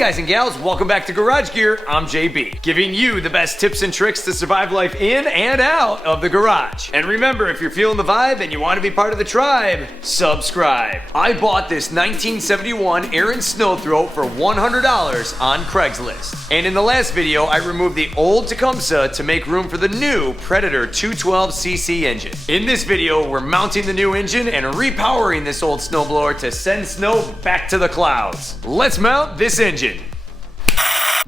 guys and gals, welcome back to Garage Gear. I'm JB, giving you the best tips and tricks to survive life in and out of the garage. And remember, if you're feeling the vibe and you want to be part of the tribe, subscribe. I bought this 1971 ARIENS SNO-THRO for $100 on Craigslist. And in the last video, I removed the old Tecumseh to make room for the new Predator 212cc engine. In this video, we're mounting the new engine and repowering this old snowblower to send snow back to the clouds. Let's mount this engine.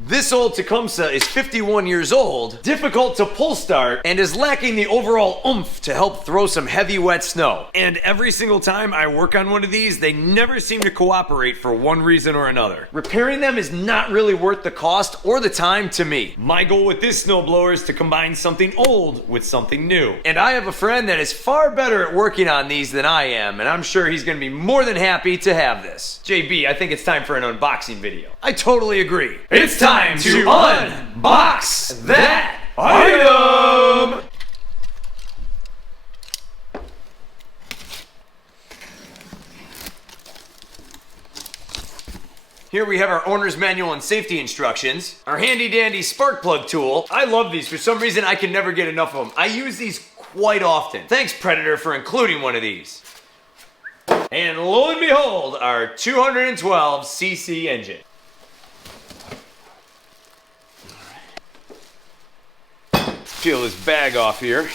This old Tecumseh is 51 years old, difficult to pull start, and is lacking the overall oomph to help throw some heavy wet snow. And every single time I work on one of these, they never seem to cooperate for one reason or another. Repairing them is not really worth the cost or the time to me. My goal with this snowblower is to combine something old with something new. And I have a friend that is far better at working on these than I am, and I'm sure he's gonna be more than happy to have this. JB, I think it's time for an unboxing video. I totally agree. It's time to unbox that item! Here we have our owner's manual and safety instructions, our handy dandy spark plug tool. I love these. For some reason, I can never get enough of them. I use these quite often. Thanks, Predator, for including one of these. And lo and behold, our 212cc engine. Peel this bag off here.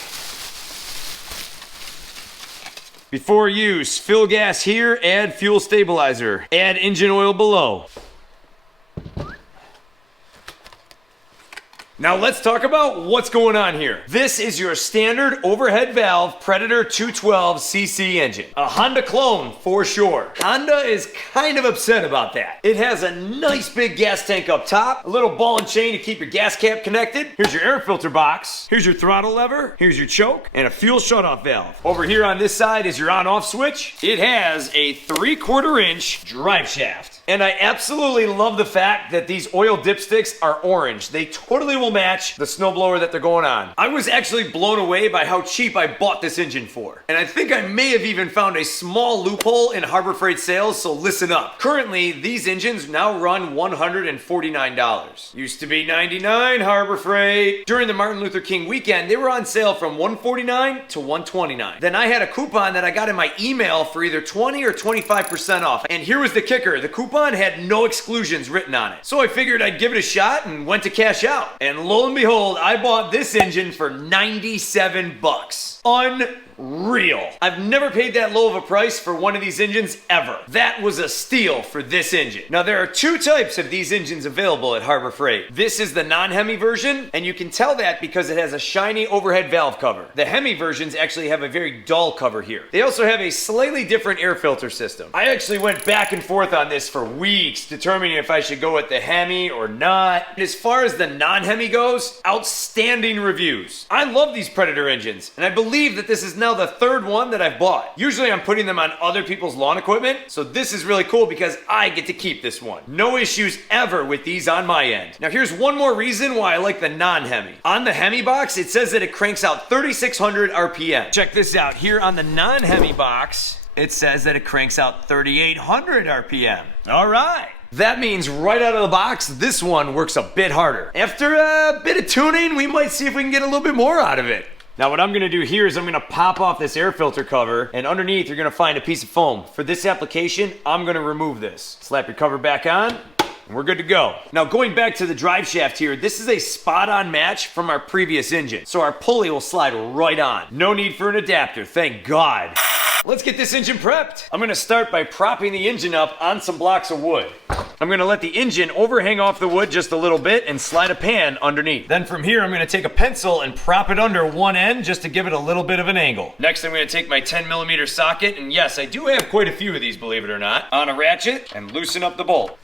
Before use, fill gas here, add fuel stabilizer, add engine oil below. Now let's talk about what's going on here. This is your standard overhead valve Predator 212cc engine. A Honda clone for sure. Honda is kind of upset about that. It has a nice big gas tank up top, a little ball and chain to keep your gas cap connected. Here's your air filter box. Here's your throttle lever. Here's your choke and a fuel shutoff valve. Over here on this side is your on-off switch. It has a 3/4 inch drive shaft. And I absolutely love the fact that these oil dipsticks are orange. They totally will match the snowblower that they're going on. I was actually blown away by how cheap I bought this engine for. And I think I may have even found a small loophole in Harbor Freight sales, so listen up. Currently, these engines now run $149. Used to be $99, Harbor Freight. During the Martin Luther King weekend, they were on sale from $149 to $129. Then I had a coupon that I got in my email for either 20 or 25% off. And here was the kicker. The coupon had no exclusions written on it. So I figured I'd give it a shot and went to cash out. And lo and behold, I bought this engine for 97 bucks. Unreal. I've never paid that low of a price for one of these engines ever. That was a steal for this engine. Now there are two types of these engines available at Harbor Freight. This is the non-Hemi version, and you can tell that because it has a shiny overhead valve cover. The Hemi versions actually have a very dull cover here. They also have a slightly different air filter system. I actually went back and forth on this for weeks, determining if I should go with the Hemi or not. And as far as the non-Hemi goes, outstanding reviews. I love these Predator engines, and I believe that this is now the third one that I've bought. Usually I'm putting them on other people's lawn equipment, so this is really cool because I get to keep this one. No issues ever with these on my end. Now here's one more reason why I like the non-Hemi. On the Hemi box, it says that it cranks out 3,600 RPM. Check this out. Here on the non-Hemi box, it says that it cranks out 3,800 RPM. All right. That means right out of the box, this one works a bit harder. After a bit of tuning, we might see if we can get a little bit more out of it. Now what I'm gonna do here is I'm gonna pop off this air filter cover, and underneath you're gonna find a piece of foam. For this application, I'm gonna remove this. Slap your cover back on, and we're good to go. Now going back to the drive shaft here, this is a spot-on match from our previous engine, so our pulley will slide right on. No need for an adapter, thank God. Let's get this engine prepped. I'm gonna start by propping the engine up on some blocks of wood. I'm gonna let the engine overhang off the wood just a little bit and slide a pan underneath. Then from here, I'm gonna take a pencil and prop it under one end just to give it a little bit of an angle. Next, I'm gonna take my 10mm socket, and yes, I do have quite a few of these, believe it or not, on a ratchet and loosen up the bolt.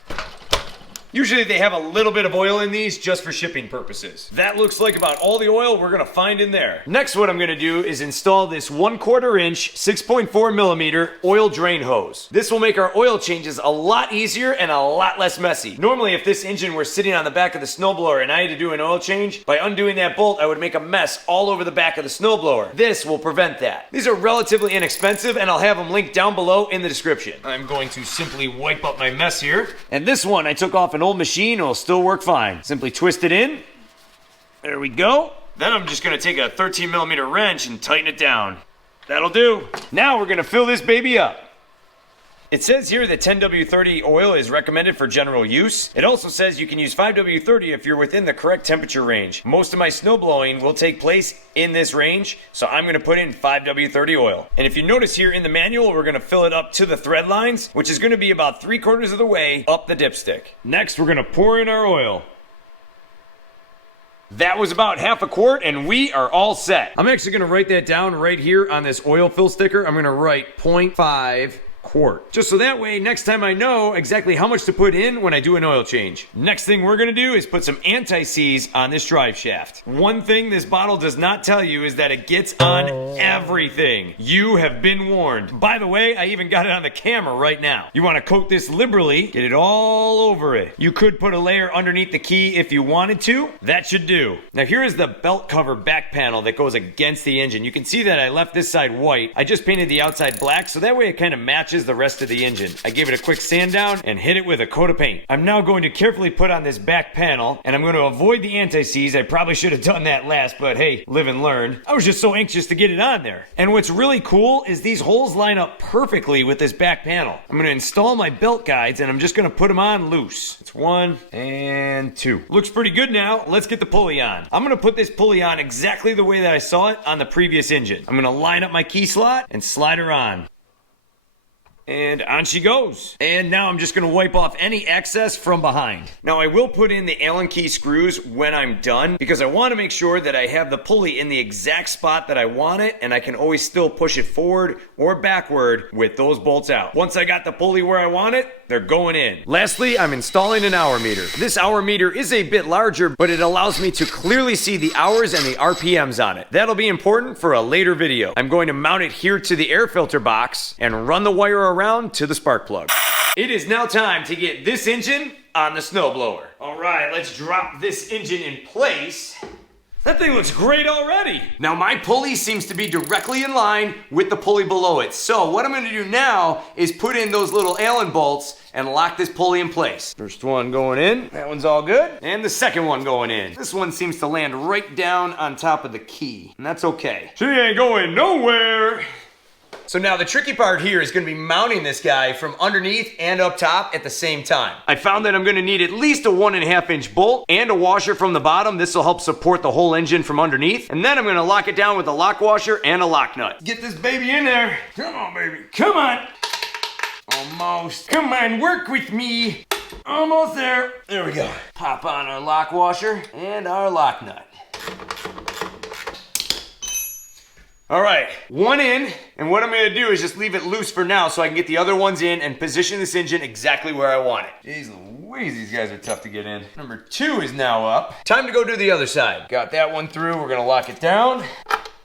Usually they have a little bit of oil in these just for shipping purposes. That looks like about all the oil we're gonna find in there. Next, what I'm gonna do is install this 1/4 inch, 6.4mm oil drain hose. This will make our oil changes a lot easier and a lot less messy. Normally, if this engine were sitting on the back of the snowblower and I had to do an oil change, by undoing that bolt, I would make a mess all over the back of the snowblower. This will prevent that. These are relatively inexpensive, and I'll have them linked down below in the description. I'm going to simply wipe up my mess here. And this one, I took off an old machine, it'll still work fine. Simply twist it in. There we go. Then I'm just gonna take a 13mm wrench and tighten it down. That'll do. Now we're gonna fill this baby up. It says here that 10W30 oil is recommended for general use. It also says you can use 5W30 if you're within the correct temperature range. Most of my snow blowing will take place in this range, so I'm gonna put in 5W30 oil. And if you notice here in the manual, we're gonna fill it up to the thread lines, which is gonna be about 3/4 of the way up the dipstick. Next, we're gonna pour in our oil. That was about half a quart, and we are all set. I'm actually gonna write that down right here on this oil fill sticker. I'm gonna write 0.5 quart. Just so that way, next time I know exactly how much to put in when I do an oil change. Next thing we're gonna do is put some anti-seize on this drive shaft. One thing this bottle does not tell you is that it gets on everything. You have been warned. By the way, I even got it on the camera right now. You wanna coat this liberally, get it all over it. You could put a layer underneath the key if you wanted to. That should do. Now here is the belt cover back panel that goes against the engine. You can see that I left this side white. I just painted the outside black, so that way it kind of matches the rest of the engine. I gave it a quick sand down and hit it with a coat of paint. I'm now going to carefully put on this back panel, and I'm going to avoid the anti-seize. I probably should have done that last, but hey, live and learn. I was just so anxious to get it on there. And what's really cool is these holes line up perfectly with this back panel. I'm going to install my belt guides, and I'm just going to put them on loose. It's 1 and 2. Looks pretty good now. Let's get the pulley on. I'm going to put this pulley on exactly the way that I saw it on the previous engine. I'm going to line up my key slot and slide her on. And on she goes. And now I'm just gonna wipe off any excess from behind. Now I will put in the Allen key screws when I'm done because I wanna make sure that I have the pulley in the exact spot that I want it, and I can always still push it forward or backward with those bolts out. Once I got the pulley where I want it, they're going in. Lastly, I'm installing an hour meter. This hour meter is a bit larger, but it allows me to clearly see the hours and the RPMs on it. That'll be important for a later video. I'm going to mount it here to the air filter box and run the wire around to the spark plug. It is now time to get this engine on the snowblower. All right, let's drop this engine in place. That thing looks great already. Now my pulley seems to be directly in line with the pulley below it. So what I'm gonna do now is put in those little Allen bolts and lock this pulley in place. First one going in, that one's all good. And the second one going in. This one seems to land right down on top of the key, and that's okay. She ain't going nowhere. So now the tricky part here is going to be mounting this guy from underneath and up top at the same time. I found that I'm going to need at least a 1.5 inch bolt and a washer from the bottom. This will help support the whole engine from underneath. And then I'm going to lock it down with a lock washer and a lock nut. Get this baby in there. Come on, baby. Come on. Almost. Come on, work with me. Almost there. There we go. Pop on our lock washer and our lock nut. All right, one in, and what I'm gonna do is just leave it loose for now so I can get the other ones in and position this engine exactly where I want it. Jeez Louise, these guys are tough to get in. Number 2 is now up. Time to go do the other side. Got that one through, we're gonna lock it down.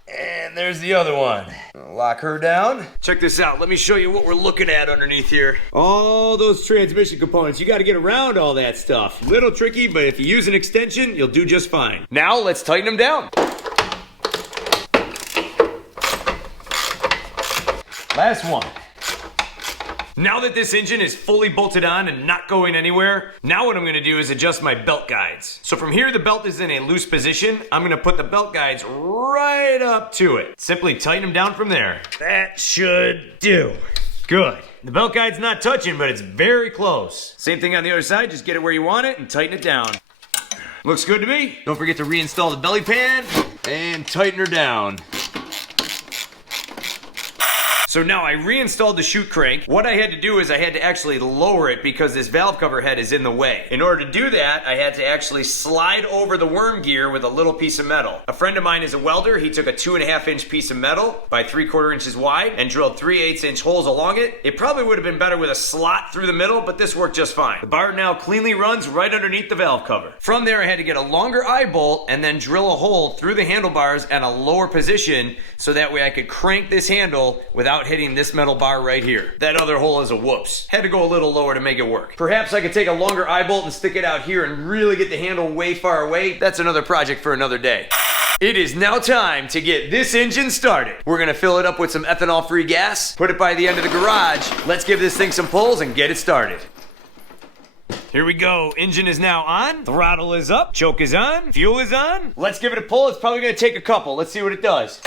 And there's the other one. I'll lock her down. Check this out, let me show you what we're looking at underneath here. All those transmission components, you gotta get around all that stuff. Little tricky, but if you use an extension, you'll do just fine. Now let's tighten them down. Last one. Now that this engine is fully bolted on and not going anywhere, now what I'm gonna do is adjust my belt guides. So from here, the belt is in a loose position. I'm gonna put the belt guides right up to it. Simply tighten them down from there. That should do. Good. The belt guide's not touching, but it's very close. Same thing on the other side, just get it where you want it and tighten it down. Looks good to me. Don't forget to reinstall the belly pan and tighten her down. So now I reinstalled the chute crank. What I had to do is I had to actually lower it because this valve cover head is in the way. In order to do that, I had to actually slide over the worm gear with a little piece of metal. A friend of mine is a welder. He took a 2.5 inch piece of metal by 3/4 inches wide and drilled 3/8 inch holes along it. It probably would have been better with a slot through the middle, but this worked just fine. The bar now cleanly runs right underneath the valve cover. From there, I had to get a longer eye bolt and then drill a hole through the handlebars at a lower position so that way I could crank this handle without hitting this metal bar right here. That other hole is a whoops. Had to go a little lower to make it work. Perhaps I could take a longer eye bolt and stick it out here and really get the handle way far away. That's another project for another day. It is now time to get this engine started. We're gonna fill it up with some ethanol-free gas, put it by the end of the garage. Let's give this thing some pulls and get it started. Here we go. Engine is now on. Throttle is up. Choke is on. Fuel is on. Let's give it a pull. It's probably going to take a couple. Let's see what it does.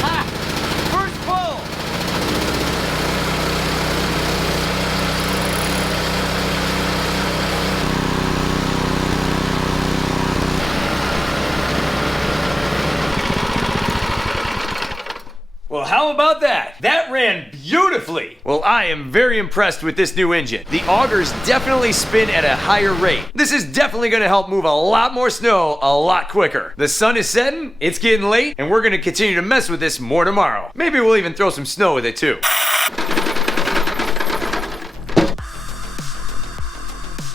Ha! First pull. Well, how about that? That ran beautifully. Well, I am very impressed with this new engine. The augers definitely spin at a higher rate. This is definitely gonna help move a lot more snow a lot quicker. The sun is setting, it's getting late, and we're gonna continue to mess with this more tomorrow. Maybe we'll even throw some snow with it too.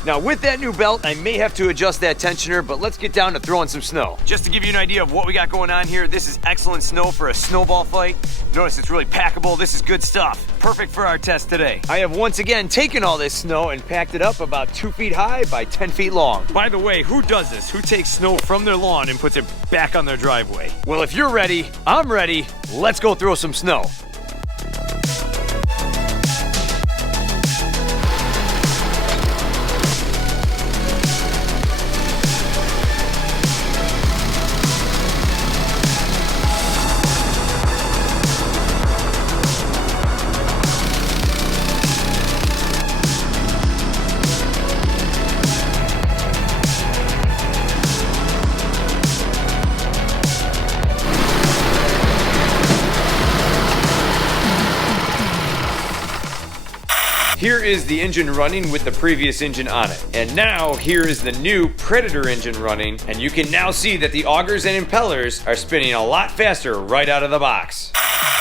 Now with that new belt, I may have to adjust that tensioner, but let's get down to throwing some snow. Just to give you an idea of what we got going on here, this is excellent snow for a snowball fight. Notice it's really packable. This is good stuff. Perfect for our test today. I have once again taken all this snow and packed it up about 2 feet high by 10 feet long. By the way, who does this? Who takes snow from their lawn and puts it back on their driveway? Well, if you're ready, I'm ready. Let's go throw some snow. Here is the engine running with the previous engine on it. And now here is the new Predator engine running, and you can now see that the augers and impellers are spinning a lot faster right out of the box.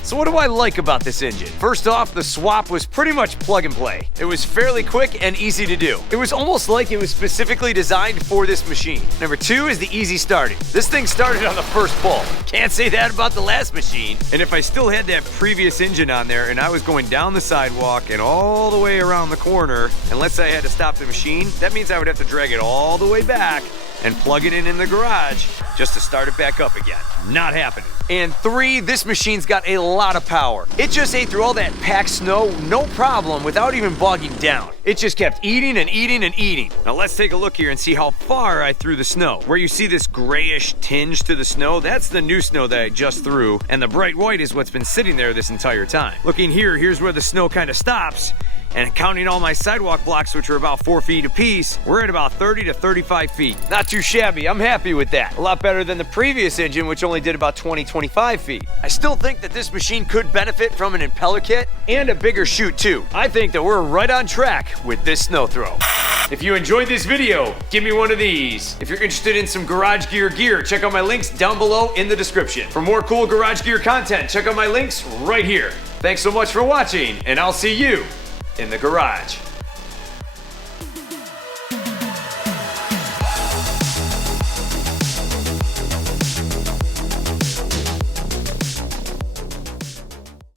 So what do I like about this engine? First off, the swap was pretty much plug and play. It was fairly quick and easy to do. It was almost like it was specifically designed for this machine. Number two is the easy starting. This thing started on the first pull. Can't say that about the last machine. And if I still had that previous engine on there and I was going down the sidewalk and all the way around the corner, and let's say I had to stop the machine, that means I would have to drag it all the way back and plug it in the garage just to start it back up again. Not happening. And three, this machine's got a lot of power. It just ate through all that packed snow, no problem, without even bogging down. It just kept eating and eating and eating. Now let's take a look here and see how far I threw the snow. Where you see this grayish tinge to the snow, that's the new snow that I just threw, and the bright white is what's been sitting there this entire time. Looking here, here's where the snow kind of stops. And counting all my sidewalk blocks, which are about 4 feet apiece, we're at about 30 to 35 feet. Not too shabby, I'm happy with that. A lot better than the previous engine, which only did about 20, 25 feet. I still think that this machine could benefit from an impeller kit and a bigger chute too. I think that we're right on track with this SNO-THRO. If you enjoyed this video, give me one of these. If you're interested in some garage gear, check out my links down below in the description. For more cool garage gear content, check out my links right here. Thanks so much for watching, and I'll see you in the garage.